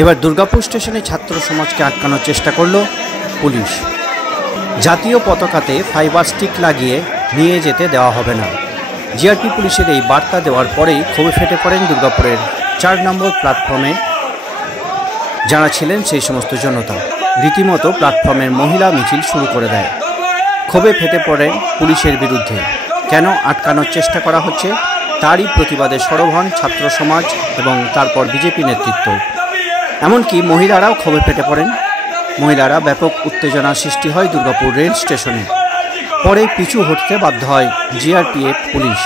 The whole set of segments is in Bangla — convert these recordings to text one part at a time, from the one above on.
এবার দুর্গাপুর স্টেশনে ছাত্র সমাজকে আটকানোর চেষ্টা করল পুলিশ। জাতীয় পতাকাতে ফাইবার স্টিক লাগিয়ে নিয়ে যেতে দেওয়া হবে না। জিআরপি পুলিশের এই বার্তা দেওয়ার পরেই ক্ষোভে ফেটে পড়েন দুর্গাপুরের 4 নম্বর প্ল্যাটফর্মে যারা ছিলেন সেই সমস্ত জনতা। রীতিমতো প্ল্যাটফর্মের মহিলা মিছিল শুরু করে দেয়। ক্ষোভে ফেটে পড়েন পুলিশের বিরুদ্ধে। কেন আটকানোর চেষ্টা করা হচ্ছে তারই প্রতিবাদে সরব হন ছাত্র সমাজ এবং তারপর বিজেপি নেতৃত্ব। এমনকি মহিলারাও ক্ষোভে ফেটে পড়েন। মহিলারা ব্যাপক উত্তেজনা সৃষ্টি হয় দুর্গাপুর রেল স্টেশনে। পরে পিছু হটতে বাধ্য হয় জিআরপিএফ পুলিশ।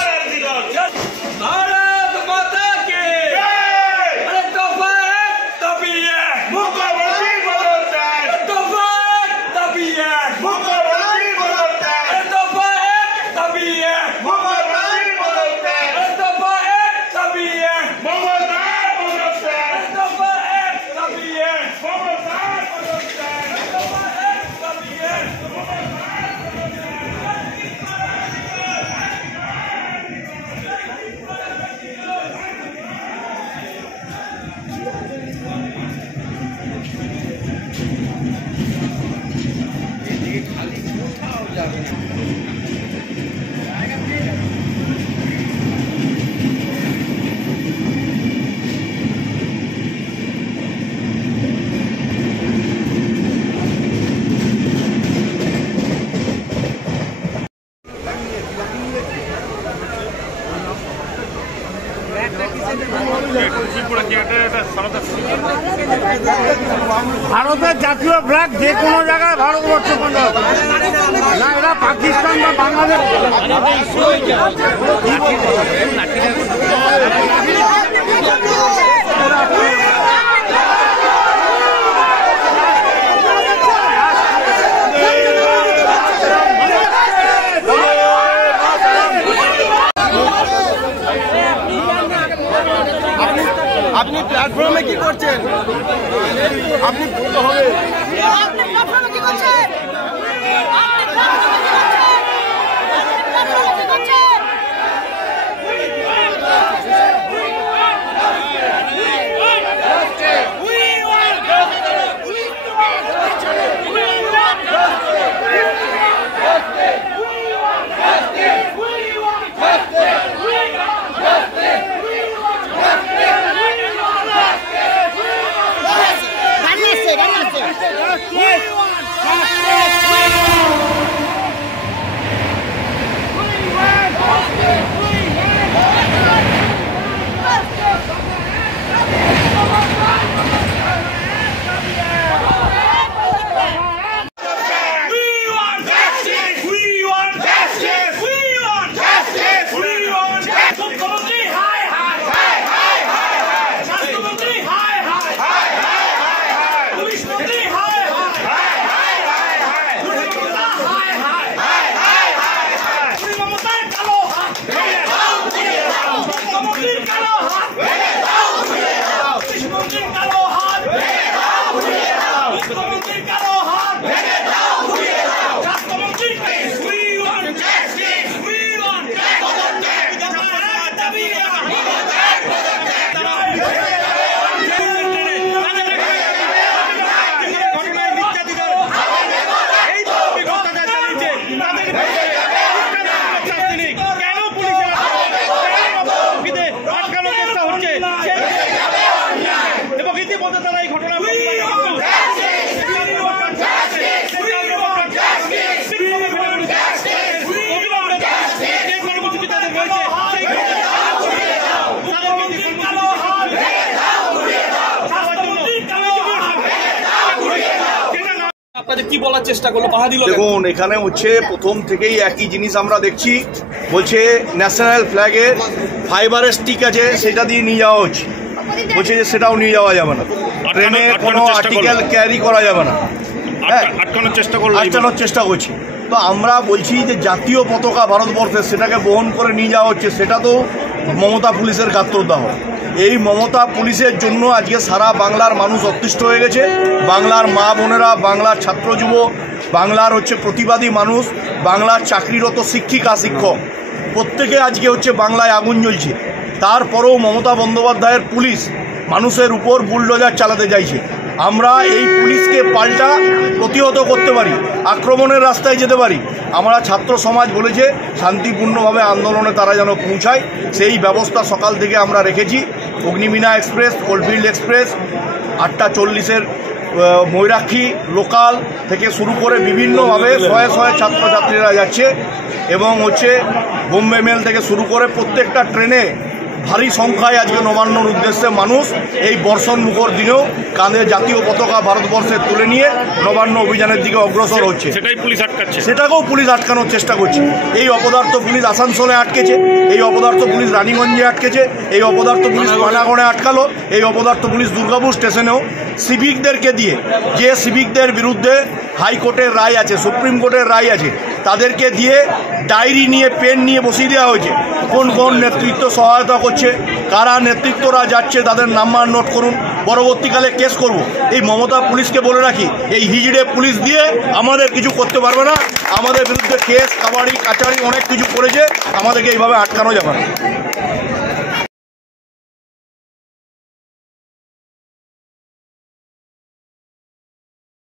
ভারতের জাতীয় ফ্ল্যাগ যে কোনো জায়গায় ভারতবর্ষ না, এরা পাকিস্তান বা বাংলাদেশ। আপনি প্ল্যাটফর্মে কি করছেন? আপনি প্ল্যাটফর্মে কি করছেন? কি বলার চেষ্টা করলো বাধা দিল? দেখুন, এখানে হচ্ছে প্রথম থেকেই একই জিনিস আমরা দেখছি। বলছে ন্যাশনাল ফ্ল্যাগের ফাইবারের স্টিক আছে, সেটা দিয়ে নিয়ে যাওয়া হচ্ছে। বলছে যে সেটাও নিয়ে যাওয়া যাবে না, ট্রেনে কোনো আর্টিকেল ক্যারি করা যাবে না। আটকানোর চেষ্টা করছি। তো আমরা বলছি যে জাতীয় পতাকা ভারতবর্ষের, সেটাকে বহন করে নিয়ে যাওয়া হচ্ছে, সেটা তো মমতা পুলিশের গাত্রদাহ। এই মমতা পুলিশের জন্য আজকে সারা বাংলার মানুষ অতিষ্ঠ হয়ে গেছে। বাংলার মা বোনেরা, বাংলার ছাত্র যুব, বাংলার হচ্ছে প্রতিবাদী মানুষ, বাংলার চাকরিরত শিক্ষিকা শিক্ষক, প্রত্যেকে আজকে হচ্ছে বাংলায় আগুন জ্বলছে। তারপরেও মমতা বন্দ্যোপাধ্যায়ের পুলিশ মানুষের উপর বুলডোজার চালাতে চাইছে। আমরা এই পুলিশকে পাল্টা প্রতিহত করতে পারি, আক্রমণের রাস্তায় যেতে পারি। আমরা ছাত্র সমাজ বলেছে শান্তিপূর্ণভাবে আন্দোলনে তারা যেন পৌঁছায়, সেই ব্যবস্থা সকাল থেকে আমরা রেখেছি। Agniveena express, coalfield express, 8:40 Mayurakshi local থেকে শুরু করে বিভিন্নভাবে শয়ে শয়ে ছাত্রছাত্রীরা যাচ্ছে এবং বোম্বে মেল থেকে শুরু করে প্রত্যেকটা ট্রেনে ভারী সংখ্যায় আজকে নবান্নর উদ্দেশ্যে মানুষ এই বর্ষণ মুখর দিনেও কাঁধে জাতীয় পতাকা ভারতবর্ষে তুলে নিয়ে নবান্ন অভিযানের দিকে অগ্রসর হচ্ছে। সেটাকেও পুলিশ আটকানোর চেষ্টা করছে। এই অপদার্থ পুলিশ আসানসোলে আটকেছে, এই অপদার্থ পুলিশ রানীগঞ্জে আটকেছে, এই অপদার্থ পুলিশ পানাগড়ে আটকালো, এই অপদার্থ পুলিশ দুর্গাপুর স্টেশনেও সিভিকদেরকে দিয়ে, যে সিভিকদের বিরুদ্ধে হাইকোর্টের রায় আছে, সুপ্রিম কোর্টের রায় আছে, তাদেরকে দিয়ে ডায়েরি নিয়ে পেন নিয়ে বসিয়ে দেওয়া হয়েছে। কোন কোন নেতৃত্ব সহায়তা করছে, কারা নেতৃত্বরা যাচ্ছে, তাদের নাম্বার নোট করুন, পরবর্তীকালে কেস করব। এই মমতা পুলিশকে বলে রাখি, এই হিজড়ে পুলিশ দিয়ে আমাদের কিছু করতে পারবে না। আমাদের বিরুদ্ধে কেস, কাবাড়ি, কাচারি অনেক কিছু করেছে, আমাদেরকে এইভাবে আটকানো যাবে না।